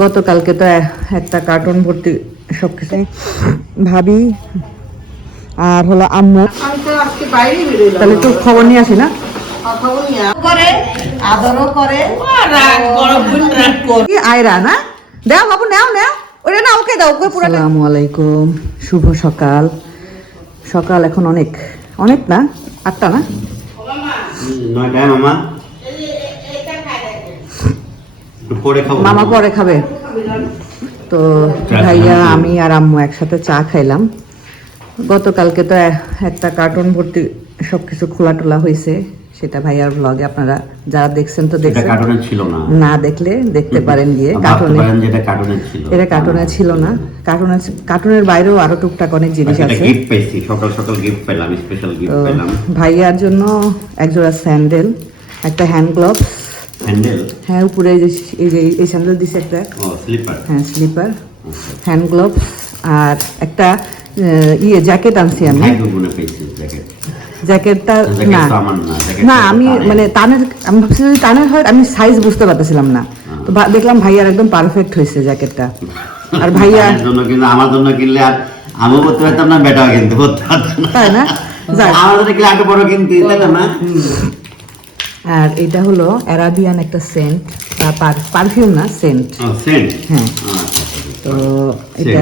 গতকালকে তো একটা কার্টুন ভর্তি সব কিছু ভাবি আর হলো আম্মু। তো তাহলে একটু খবর নিয়ে আসি না? কি আয়রা না? দাও বাবু নাও নাও। ওটা না ওকে দাও ওকে পুরো আসসালামু আলাইকুম। শুভ সকাল। সকাল এখন অনেক অনেক না? আটটা না? নয়টায় মামা একটু পরে খাব মামা পরে খাবে। তো ভাইয়া আমি আর আম্মু একসাথে চা খাইলাম। গতকালকে তো একটা কার্টুন ভর্তি সবকিছু খোলা টোলা হয়েছে সেটা ভাইয়ার ব্লগে আপনারা যারা দেখছেন তো দেখছেন। ছিল না। না দেখলে দেখতে পারেন গিয়ে কার্টুনে এটা ছিল। এটা কার্টুনে ছিল না। কার্টুনের কার্টুনের বাইরেও আরও টুকটাক অনেক জিনিস আছে। গিফট পেয়েছি সকাল সকাল গিফট পেলাম স্পেশাল গিফট পেলাম ভাইয়ার জন্য একজোড়া স্যান্ডেল একটা হ্যান্ড গ্লোভস হ্যান্ডেল হ্যাঁ উপরে এই যে এই যে এই স্যান্ডেল দিছে একটা। ও স্লিপার হ্যাঁ স্লিপার হ্যান্ড গ্লোভস আর একটা ইয়ে জ্যাকেট আনছি আমি। জ্যাকেটটা না। না আমি মানে টানের আমি ভাবছি যদি টানের হয় আমি সাইজ বুঝতে পারতেছিলাম না। তো দেখলাম ভাইয়ার একদম পারফেক্ট হয়েছে জ্যাকেটটা আর ভাইয়া জন্য কিন্তু আমার জন্য কিনলে আর আমি করতে পারতাম না বেটাও কিনতে করতে পারতাম তাই না? আমার জন্য কিনলে আগে বড় কিনতে না? আর এটা হলো অ্যারাবিয়ান একটা সেন্ট বা পারফিউম না সেন্ট সেন্ট হ্যাঁ। তো এটা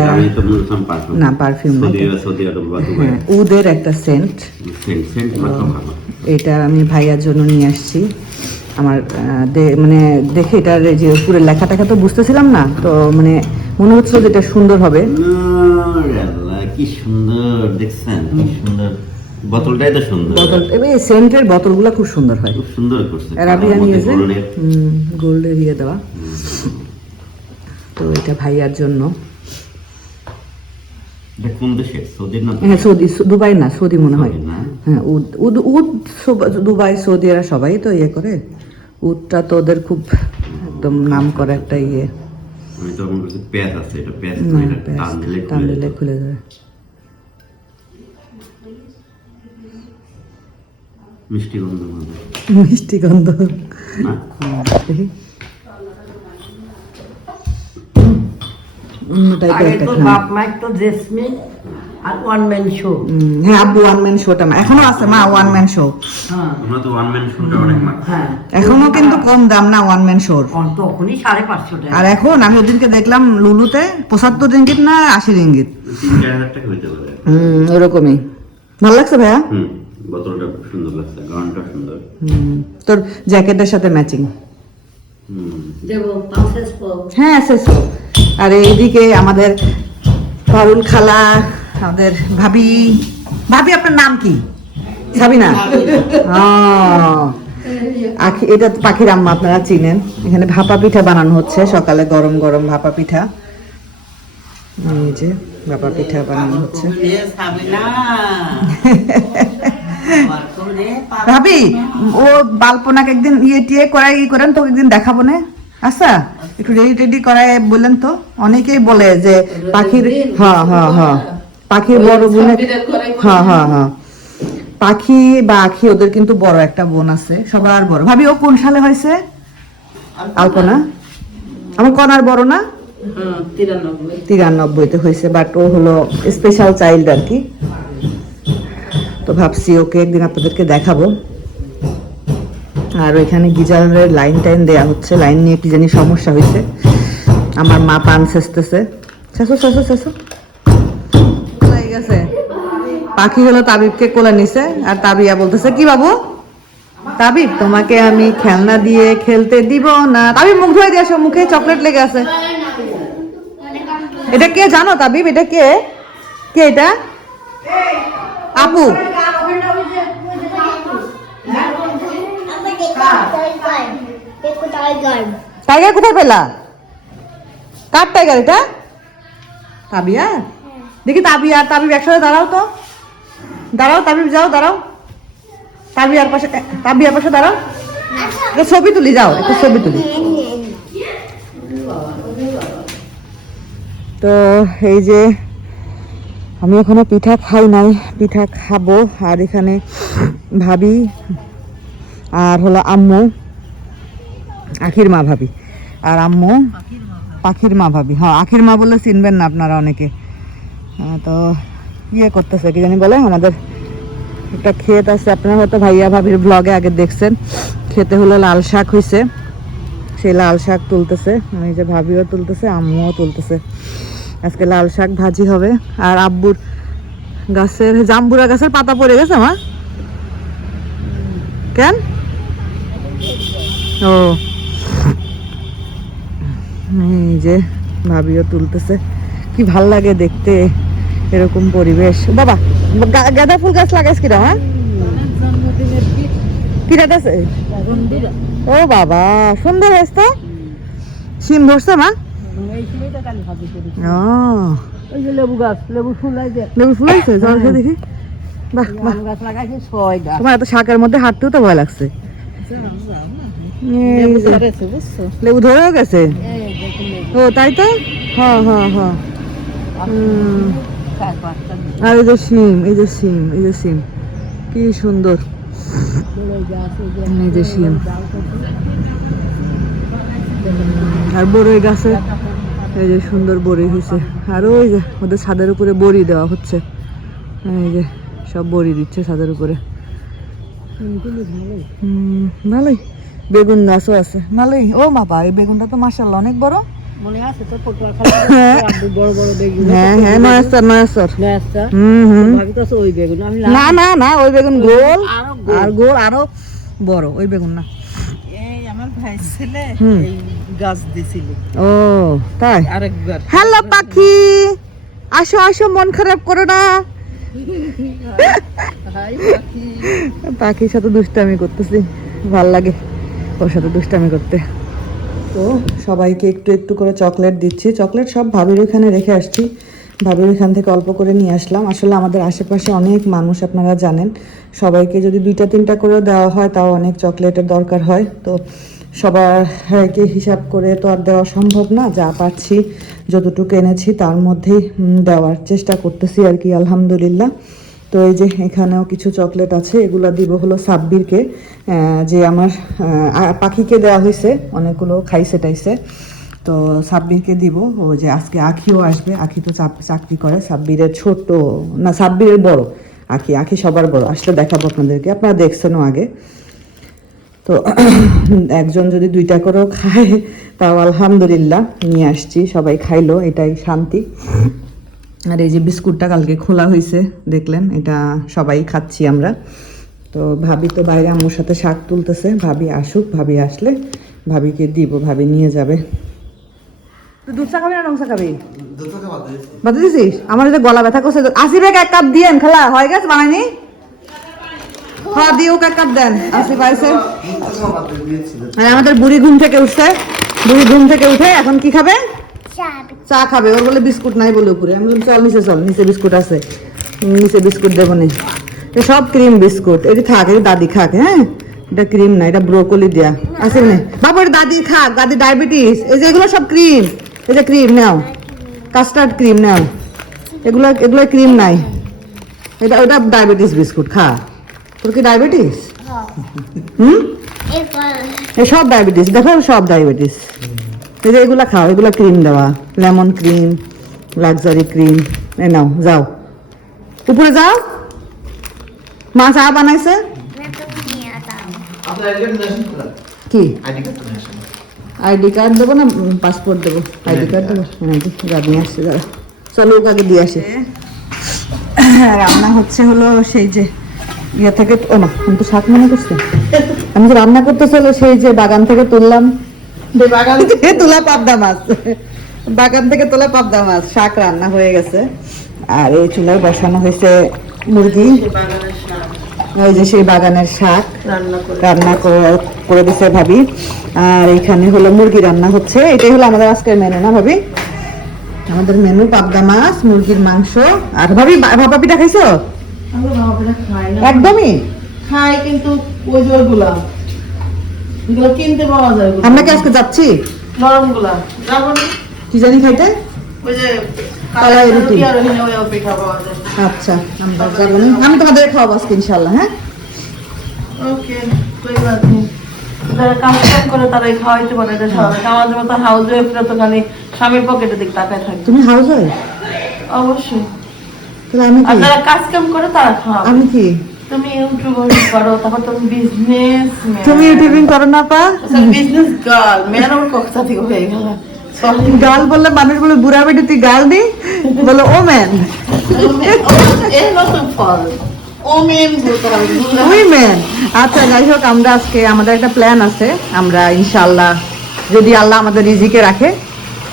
বলছিলাম পারফিউম না, না। হ্যাঁ উদের একটা সেন্ট এটা আমি ভাইয়ার জন্য নিয়ে আসছি। আমার দে- মানে দেখে এটার যে পুরো লেখা টেখা তো বুঝতেছিলাম না তো মানে মনে হচ্ছিল যে এটা সুন্দর হবে। কি সুন্দর দেখছেন? কি সুন্দর। বোতলটাই তো সুন্দর। বোতল এই সেন্টের বোতলগুলো খুব সুন্দর হয়। খুব সুন্দর করছে। অ্যারাবিয়ান ইয়ে গোল্ডের। ইয়ে দেওয়া। তো এটা ভাইয়ার জন্য। কোন না হ্যাঁ সৌদি দুবাই না সৌদি মনে হয়। হ্যাঁ উদ উদ উদ দুবাই সৌদি এরা সবাই তো ইয়ে করে। উদটা তো ওদের খুব একদম নাম করে একটা ইয়ে। আমি তো আমার কাছে আছে এটা না, এটা টান দিলে খুলে দিলে আব্বু ওয়ান ম্যান শোটা এখনও আছে মা ওয়ান ম্যান শো হ্যাঁ। আমরা তো ওয়ান ম্যান শুটা অনেক মাত্র হ্যাঁ। এখনও কিন্তু কম দাম না ওয়ান ম্যান শোর আর সাড়ে পাঁচশো আর এখন আমি ওদিনকে দেখলাম লুলুতে পঁচাত্তর রিঙ্গিত না আশি রিঙ্গিত। ওরকমই। ভালো লাগছে ভাইয়া? হুম। বোতলটা খুব সুন্দর লাগছে গানটা সুন্দর হুম, তোর জ্যাকেটের সাথে ম্যাচিং হুম দেবো পাঁচেস পাও হ্যাঁ শেষ আর এইদিকে আমাদের পারুল খালা আমাদের ভাবি ভাবি আপনার নাম কি সাবিনা ও, আখি এটা তো পাখির আম্মা আপনারা চিনেন এখানে ভাপা পিঠা বানানো হচ্ছে সকালে গরম গরম ভাপা পিঠা এই যে ভাপা পিঠা বানানো হচ্ছে ভাবি ও বাল্পনাকে একদিন ইয়ে টিয়ে করাই ই করেন তো একদিন দেখাবো না। আচ্ছা একটু রেডি টেডি করায় বললেন তো। অনেকেই বলে যে পাখির হ্যাঁ হ্যাঁ হ্যাঁ। পাখির বড় বোনের হ্যাঁ হ্যাঁ হ্যাঁ। পাখি বা আখি ওদের কিন্তু বড় একটা বোন আছে সবার বড়। ভাবি ও কোন সালে হয়েছে? আলপনা? আমার কনার বড় না? তিরানব্বই। তিরানব্বইতে হয়েছে বাট ও হলো স্পেশাল চাইল্ড আর কি। তো ভাবছি ওকে একদিন আপনাদেরকে দেখাবো। আর ওইখানে গিজারের লাইন টাইন দেয়া হচ্ছে। লাইন নিয়ে কি জানি সমস্যা হয়েছে। আমার মা পান শেষতেছে শেষো শেষো শেষো। গেছে? পাখি হলো তাবিবকে কোলে নিছে আর তাবিয়া বলতেছে, কি বাবু? তাবিব, তোমাকে আমি খেলনা দিয়ে খেলতে দিব না। তাবিব, মুখ ধুয়ে দিয়ে আসো মুখে চকলেট লেগে আছে। এটা কে জানো তাবিব? এটা কে? কে এটা? আপু। টাইগার কোথায় পেলা? কার টাইগার এটা? তাবিয়া? দেখি তাবিয়া আর তাবিব একসাথে দাঁড়াও তো। দাঁড়াও, তাবিব যাও, দাঁড়াও। তাবিয়ার পাশে তাবিয়ার পাশে দাঁড়াও। একটা ছবি তুলি, যাও, একটা ছবি তুলি। তো এই যে আমি এখনও পিঠা খাই নাই, পিঠা খাব। আর এখানে ভাবি আর হলো আম্মু আখির মা ভাবি। আর আম্মু পাখির মা ভাবি। হ্যাঁ আখির মা বলে চিনবেন না আপনারা অনেকে। আহ, তো ইয়ে করতেছে কি জানি বলে আমাদের একটা ক্ষেত আছে। আপনারা হয়তো ভাইয়া ভাবির ব্লগে আগে দেখছেন। খেতে হলো লাল শাক হয়েছে সেই লাল শাক তুলতেছে। এই যে ভাবিও তুলতেছে আম্মুও তুলতেছে। আজকে লাল শাক ভাজি হবে। আর আব্বুর গাছের জাম্বুরা গাছের পাতা পড়ে গেছে মা? কেন? ও। এই যে ভাবিও তুলতেছে। কি ভালো লাগে দেখতে, এরকম পরিবেশ। বাবা গাঁদা ফুল গাছ লাগাইছ কিরা হ্যাঁ? কিরা ও বাবা, সুন্দর হয়েছে তো? সিম ধরছে, মা? লেবু গাছ লেবু লেবু বাহ বাহ। তোমার এত শাকের মধ্যে হাঁটতেও তো ভয় লাগছে। লেবু ধরেও গেছে? ও তাই তো? হ্যাঁ হ্যাঁ হ্যাঁ। পাঁচটা আর এই যে সিম এই যে সিম এই যে সিম কি সুন্দর। এই যে সিম আর বড়ই গাছে এই যে সুন্দর বড়ি হয়েছে। আর ওই যে ওদের ছাদের উপরে বড়ি দেওয়া হচ্ছে। এই যে সব বড়ি দিচ্ছে ছাদের উপরে। হুম, ভালোই। বেগুন গাছও আছে। ভালোই ও বাবা এই বেগুনটা তো মাসাল্লাহ অনেক বড়। মনে আছে তো পটুয়া খালি বড় বড় বেগুন হ্যাঁ হ্যাঁ নয়াস্তর নয়াস্তর। নেস্তা হুম হুম। ভাবি তো ওই বেগুন আমি না না না ওই বেগুন গোল আর গোল। আরও বড় ওই বেগুন না। এই আমার ভাই ছেলে হুম। এই গাছ দিছিল। ও তাই? আরেকবার হ্যালো পাখি! আসো আসো মন খারাপ করো না। পাখির সাথে দুষ্টামি করতেছি ভালো লাগে। ওর সাথে দুষ্টামি করতে। তো সবাইকে একটু একটু করে চকলেট দিচ্ছি। চকলেট সব ভাবির ওখানে রেখে আসছি। ভাবির ওখান থেকে অল্প করে নিয়ে আসলাম। আসলে আমাদের আশেপাশে অনেক মানুষ আপনারা জানেন। সবাইকে যদি দুইটা, তিনটা করে দেওয়া হয়, তাও অনেক চকলেটের দরকার হয়। তো সবাইকে হিসাব করে তো আর দেওয়া সম্ভব না। যা পাচ্ছি যতটুকু এনেছি, তার মধ্যেই দেওয়ার চেষ্টা করতেছি আর কি, আলহামদুলিল্লাহ। তো এই যে এখানেও কিছু চকলেট আছে, এগুলো দিব হলো সাব্বিরকে যে আমার পাখিকে দেওয়া হয়েছে অনেকগুলো খাইছে, টাইছে। তো সাব্বিরকে দিব, ও যে আজকে আখিও আসবে, আখি তো চাকরি করে, সাব্বিরের ছোট না, সাব্বিরের বড় আখি আখি সবার বড়, আসলে দেখাবো আপনাদেরকে, আপনারা দেখছেনও আগে। তো একজন যদি দুইটা করেও খায়, তাও আলহামদুলিল্লাহ, নিয়ে আসছি, সবাই খাইলো, এটাই শান্তি। আর এই যে বিস্কুটটা কালকে খোলা হয়েছে দেখলেন এটা সবাই খাচ্ছি আমরা। তো ভাবি তো বাইরে আম্মুর সাথে শাক তুলতেছে ভাবি আসুক ভাবি আসলে ভাবিকে দিব ভাবি নিয়ে যাবে। তুই দুধ চা খাবি না রং চা খাবি? বাদ দিছিস আমার যে গলা ব্যথা করছে। আসিফে এক কাপ দিয়েন খালা হয়ে গেছে বানাইনি হ্যাঁ দিয়ে ওকে এক কাপ দেন আসিফ আইসে আমাদের বুড়ি ঘুম থেকে উঠছে বুড়ি ঘুম থেকে উঠে এখন কি খাবে? চা খাবে ওর বলে বিস্কুট নাই বলে উপরে। আমি বললাম চল নিচে চল নিচে বিস্কুট আছে। নিচে বিস্কুট দেবো নি। সব ক্রিম বিস্কুট। এটি থাক এটি দাদি খাক হ্যাঁ? এটা ক্রিম না এটা ব্রোকলি দেয়া। আছে না? বাবু এটা দাদি খাক দাদি ডায়াবেটিস। এই যে এগুলো সব ক্রিম। এই যে ক্রিম নাও। কাস্টার্ড ক্রিম নাও। এগুলো এগুলো ক্রিম নাই। এটা ওটা ডায়াবেটিস বিস্কুট খা। তোর কি ডায়াবেটিস? হুম? এই সব ডায়াবেটিস দেখো সব ডায়াবেটিস। এই যে এগুলা খাও এগুলা ক্রিম দেওয়া। লেমন ক্রিম লাক্সারি ক্রিম এ নাও যাও। উপরে যাও। মা চা বানাইছে? কি? আইডি কার্ড দেবো না পাসপোর্ট দেবো? আইডি কার্ড দেবো? হ্যাঁ যা নিয়ে আসছে যারা চলো ওকে দিয়ে আসে। রান্না হচ্ছে হলো সেই যে ইয়ে থেকে ও না আমি তো শাক মনে করছি। আমি যে রান্না করতে চলো সেই যে বাগান থেকে তুললাম। বাগান থেকে তোলা পাবদা মাছ। বাগান থেকে তোলা পাবদা মাছ শাক রান্না হয়ে গেছে। আর এই চুলায় বসানো হয়েছে মুরগি। ওই যে সেই বাগানের শাক। রান্না করে। দিছে ভাবি। আর এখানে হলো মুরগি রান্না হচ্ছে। এটাই হলো আমাদের আজকের মেনু না ভাবি? আমাদের মেনু পাবদা মাছ মুরগির মাংস। আর ভাবি ভাপা পিঠা খাইছো? একদমই? খাই কিন্তু ওই এগুলো কিনতে পাওয়া যায় আমরা কি আজকে যাচ্ছি? কি জানি খাইতে? আচ্ছা, হ্যাঁ? হ্যাঁ। তো খালি স্বামীর পকেটের তুমি হাউস ওয়াইফ অবশ্যই যারা কাজ কাম করে তারা খাওয়াবে। আমি কি? তুমি ইউটিউব করো তারপর তুমি বিজনেস তুমি ইউটিউবিং করো না পা। বিজনেস গার্ল মেয়ের ওর কথা থেকে হয়ে গেল। গাল বললে মানুষ বলে বুড়া বেটি তুই গাল দি? বলে ও ম্যান মেন উইমেন আচ্ছা যাই হোক আমরা আজকে আমাদের একটা প্ল্যান আছে। আমরা ইনশাল্লাহ যদি আল্লাহ আমাদের রিজিকে রাখে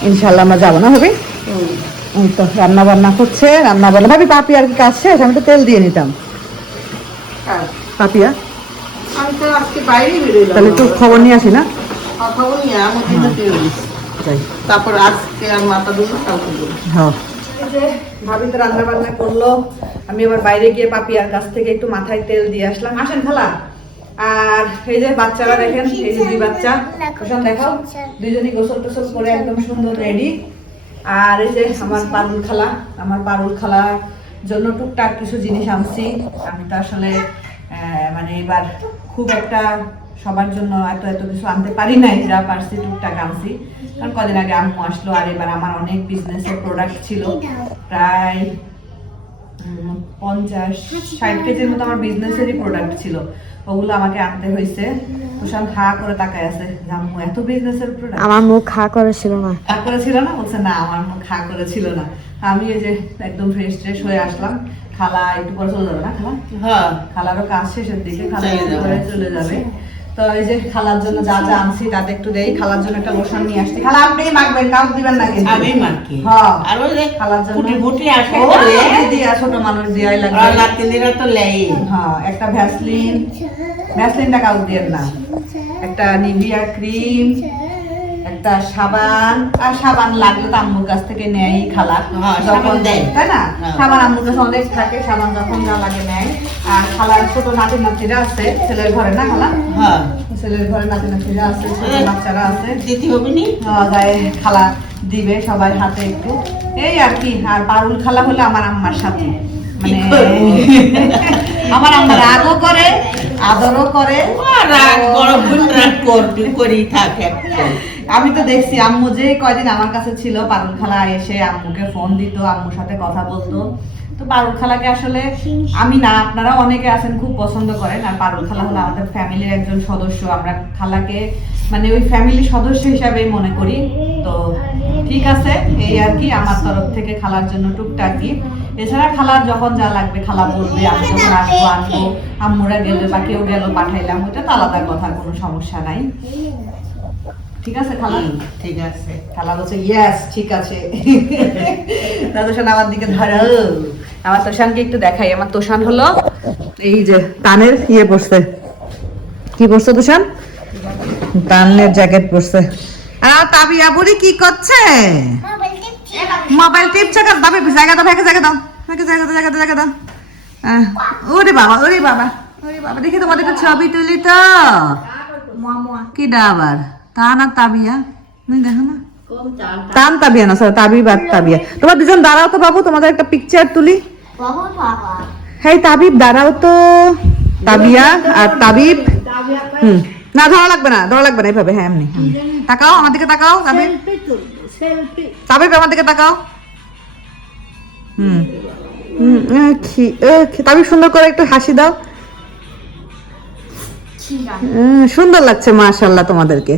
ইনশাল্লাহ আমরা যাব না হবে? তো রান্না বান্না করছে রান্না বান্না ভাবি পাপি আর কি কাজ শেষ? আমি তো তেল দিয়ে নিতাম। পাপিয়া? আমি তো আজকে বাইরেই বেরোলাম। তাহলে একটু খবর নিয়ে আসি না? কথা বলি আমার গেছি যাই। তারপর আজকে আর মাথা দুল কালকে হ্যাঁ। ভাবি তো রান্না বান্না করল আমি আবার বাইরে গিয়ে পাপিয়ার কাছ থেকে একটু মাথায় তেল দিয়ে আসলাম। আসেন খালা। আর এই যে বাচ্চারা দেখেন এই যে দুই বাচ্চা। ওখানে দেখাও। দুজনই গোসল টোসল করে একদম সুন্দর রেডি। আর এই যে আমার পারুল খালা আমার পারুল খালা জন্য টুকটাক কিছু জিনিস আনছি। আমি তো আসলে মানে এবার খুব একটা সবার জন্য এত এত কিছু আনতে পারি নাই যা পারছি টুকটাক আনছি। কারণ কদিন আগে আম্মু আসলো আর এবার আমার অনেক বিজনেসের প্রোডাক্ট ছিল। প্রায় পঞ্চাশ ষাট কেজির মতো আমার বিজনেসেরই প্রোডাক্ট ছিল। ওগুলো আমাকে আনতে হয়েছে প্রশান্ত হা করে তাকায় আছে আম্মু এত বিজনেসের প্রোডাক্ট আমার মুখ করেছিল না। করেছিল না? বলছে না আমার মুখ খা করেছিল না। আমি এই যে একদম ফ্রেশ ট্রেশ হয়ে আসলাম। খালা একটু পরে চলে যাবে না খালা? হ্যাঁ। খালারও কাজ শেষের দিকে খালা চলে যাবে। তো এই যে খালার জন্য যা যা আনছি তাতে একটু দেই খালার জন্য একটা লোশন নিয়ে আসছি। খালা মাখবেন কাউকে দিবেন না কিন্তু। আমি মার্কি হ্যাঁ। আর ওই যে খালার জন্য ফুটি ফুটি আসে দিয়া ছোট মানুষ দিয়াই আর লাগবে। নাতিনিরা তো লেই। হ্যাঁ একটা ভ্যাসলিন ভ্যাসলিনটা কাউকে দিয়েন না। একটা নিভিয়া ক্রিম একটা সাবান আর সাবান লাগলে তো আম্মুর কাছ থেকে নেয় খালা। হ্যাঁ, যখন দেয়। তাই না? হ্যাঁ। সাবান আম্মুর কাছে অনেক থাকে সাবান যখন যা লাগে নেয়। আর খালার ছোট নাতি নাতিরা আছে ছেলের ঘরে না খালা? হ্যাঁ। ছেলের ঘরে নাতি নাতিরা আছে ছোট বাচ্চারা আছে। দিতে হবে নি? গায়ে খালা দিবে সবাই হাতে একটু। এই আর কি আর পারুল খালা হলো আমার আম্মার সাথে। মানে আমার আম্মা রাগও করে আদরও করে। আমি তো দেখছি আম্মু যে কয়দিন আমার কাছে ছিল পারুল খালা এসে আম্মুকে ফোন দিত আম্মুর সাথে কথা বলতো। তো পারুল খালাকে আসলে আমি না আপনারা অনেকে আছেন খুব পছন্দ করেন। আর পারুল খালা হলো আমাদের ফ্যামিলির একজন সদস্য। আমরা খালাকে মানে ওই ফ্যামিলির সদস্য হিসাবেই মনে করি। তো ঠিক আছে এই আর কি আমার তরফ থেকে খালার জন্য টুকটাক। এছাড়া খালার যখন যা লাগবে খালা বলবে আমি যখন আসব আনব আম্মুরা গেলে বা কেউ গেল পাঠাইলাম ওইটা তো আলাদা কথা কোনো সমস্যা নাই। ঠিক আছে খালা? ঠিক আছে। খালা বলছে ইয়েস ঠিক আছে। তা তোষান আমার দিকে ধরো আমার তোষানকে একটু দেখাই। আমার তোষান হলো এই যে তানের ইয়ে পড়ছে কি পড়ছে তোষান? তানের জ্যাকেট পড়ছে আর তাবিয়া বুড়ি কি করছে? মোবাইল টিপছে। কেন? তবে জায়গা দাও ভেকে জায়গা দাও। ভেকে জায়গা দাও জায়গা দাও জায়গা দাও। ওরে বাবা ওরে বাবা ওরে বাবা দেখি তোমাদের একটু ছবি তুলি তো। কি আবার তা না তাবিয়া? তুমি দেখো না? তান তাবিয়া না স্যার তাবি বাদ তাবিয়া। তোমার দুজন দাঁড়াও তো বাবু তোমাদের একটা পিকচার তুলি। হ্যাঁ তাবিব দাঁড়াও তো। তাবিয়া আর তাবিব। হুম। না ধরা লাগবে না ধরা লাগবে না এইভাবে হ্যাঁ এমনি তাকাও আমার দিকে তাকাও তাবিব। তাবিব আমার দিকে তাকাও। হুম। তাবিব সুন্দর করে একটু হাসি দাও। সুন্দর লাগছে মাশাল্লাহ তোমাদেরকে।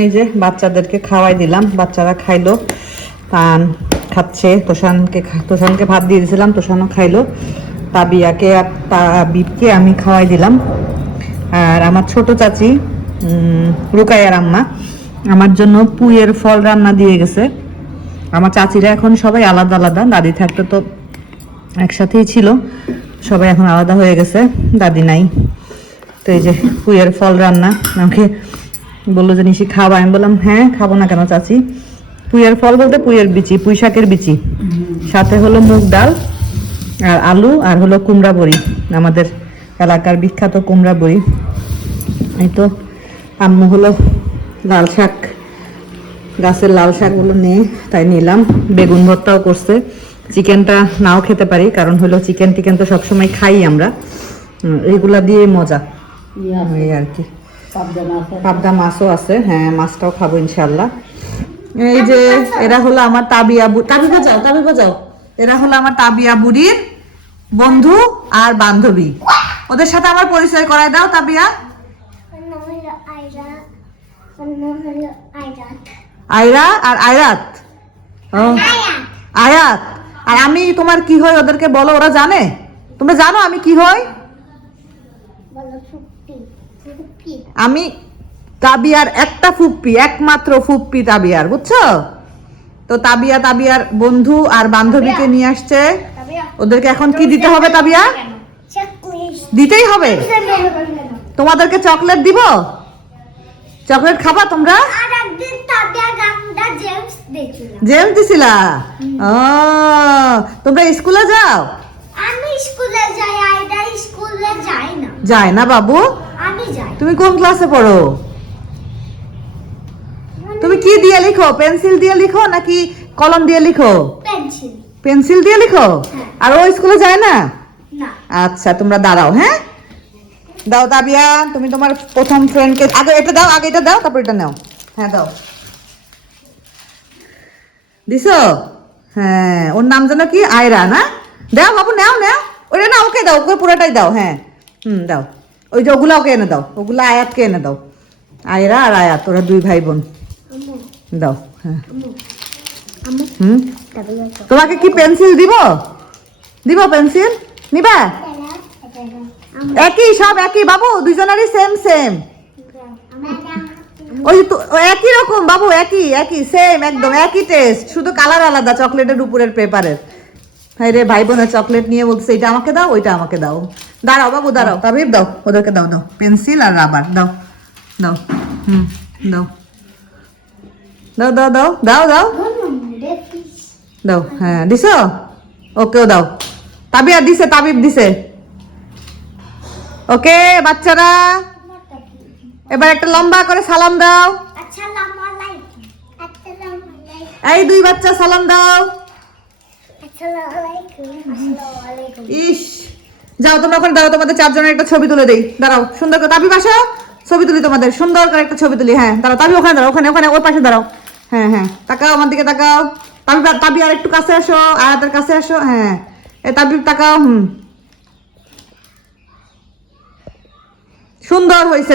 এই যে, বাচ্চাদেরকে খাওয়াই দিলাম, বাচ্চারা খাইলো, পান খাচ্ছে, তোষানকে তোষানকে ভাত দিয়ে দিয়েছিলাম, তোষানও খাইলো। তাবিয়াকে আর তাবিবকে আমি খাওয়াই দিলাম। আর আমার ছোট চাচি রুকাইয়ার আম্মা, আমার জন্য পুইয়ের ফল রান্না দিয়ে গেছে। আমার চাচিরা এখন সবাই আলাদা আলাদা, দাদি থাকতে তো একসাথেই ছিল। সবাই এখন আলাদা হয়ে গেছে, দাদি নাই। তো এই যে পুইয়ের ফল রান্না, আমাকে বলল যে নিশি খাওয়া আমি বললাম হ্যাঁ খাব না কেন চাচি? পুইয়ের ফল বলতে পুইয়ের বিচি পুঁই শাকের বিচি। সাথে হলো মুগ ডাল আর আলু আর হলো কুমড়া বড়ি। আমাদের এলাকার বিখ্যাত কুমড়া বড়ি। এই তো আম্মু হলো লাল শাক গাছের লাল শাকগুলো নিয়ে তাই নিলাম। বেগুন ভর্তাও করছে। চিকেনটা নাও খেতে পারি কারণ হলো চিকেন টিকেন তো সবসময় খাই আমরা। উম, এইগুলা দিয়ে মজা। এই আর কি। পাবদা মাছও আছে। হ্যাঁ মাছটাও খাব ইনশাল্লাহ এই যে এরা হলো আমার তাবিয়া তাবি বাজাও তাবি বাজাও এরা হলো আমার তাবিয়া বুড়ির বন্ধু আর বান্ধবী। ওদের সাথে আমার পরিচয় করায় দাও তাবিয়া। আয়রা আর আয়াত? ও, আয়াত। আর আমি তোমার কি হয় ওদেরকে বলো ওরা জানে? তোমরা জানো আমি কি হয় আমি তাবিয়ার একটা ফুপ্পি একমাত্র ফুপ্পি তাবিয়ার বুঝছ? তো তাবিয়া তাবিয়ার বন্ধু আর বান্ধবীকে নিয়ে আসছে। ওদেরকে এখন কি দিতে হবে তাবিয়া? দিতেই হবে। তোমাদেরকে চকলেট দিব? চকলেট খাবা তোমরা? জেমস জেম দিছিলা? ও তোমরা স্কুলে যাও? আমি স্কুলে যাই আয়রা স্কুলে যাই না। যায় না বাবু? আমি যাই। তুমি কোন ক্লাসে পড়ো? তুমি কি দিয়ে লিখো? পেন্সিল দিয়ে লিখো নাকি কলম দিয়ে লিখো? পেন্সিল। পেন্সিল দিয়ে লিখো? হ্যাঁ। আর ও স্কুলে যায় না? না। আচ্ছা তোমরা দাঁড়াও হ্যাঁ? দাও তাবিয়া, তুমি তোমার প্রথম ফ্রেন্ডকে আগে এটা দাও, আগে এটা দাও, তারপর এটা নাও। হ্যাঁ দাও। দিছো? হ্যাঁ ওর নাম যেন কি? আয়রা, না? দাও বাবু, নাও নাও। ওটা না, ওকে দাও ওকে পুরোটাই দাও হ্যাঁ। হুম, দাও। ওই যে ওগুলা ওকে এনে দাও, ওগুলা আয়াতকে এনে দাও। আয়রা আর আয়াত, ওরা দুই ভাই বোন আম্মু দাও হ্যাঁ। আম্মু আম্মু হুম? তাবিয়া তোমাকে কি পেন্সিল দিব? দিব পেন্সিল নিবা? আম্মু একই, সব একই। বাবু দুজনেরই সেম সেম ওই তো একই রকম, বাবু, একই একই সেম একদম, একই টেস্ট শুধু কালার আলাদা, চকলেটের উপরের পেপারের হাই রে ভাই বোনের চকলেট নিয়ে বলছে এটা আমাকে দাও, ওইটা আমাকে দাও। দাঁড়াও, বাবু, দাঁড়াও। তাবিব, দাও, ওদেরকে দাও দাও। পেন্সিল আর রাবার, দাও দাও, হুম, দাও। দাও দাও দাও দাও দাও। দাও হ্যাঁ দিছ? ওকেও দাও। তাবিব দিছে তাবিব দিছে। ওকে, বাচ্চারা। এবার একটা লম্বা করে সালাম দাও। এই দুই বাচ্চা, সালাম দাও। ইস, যাও, তোমরা ওখানে দাঁড়াও, তোমাদের চারজনের একটা ছবি তুলে দেই। দাঁড়াও, সুন্দর করে। তাবি বাসা, ছবি তুলি তোমাদের। সুন্দর করে একটা ছবি তুলি হ্যাঁ। দাঁড়াও, তাবি ওখানে দাঁড়াও, ওখানে ওখানে, ওর পাশে দাঁড়াও। হ্যাঁ হ্যাঁ তাকাও আমার দিকে, তাকাও। তাবি তাবি আর একটু কাছে আসো আয়াতের কাছে আসো হ্যাঁ। এ, তাবি তাকাও, হুম। সুন্দর হয়েছে।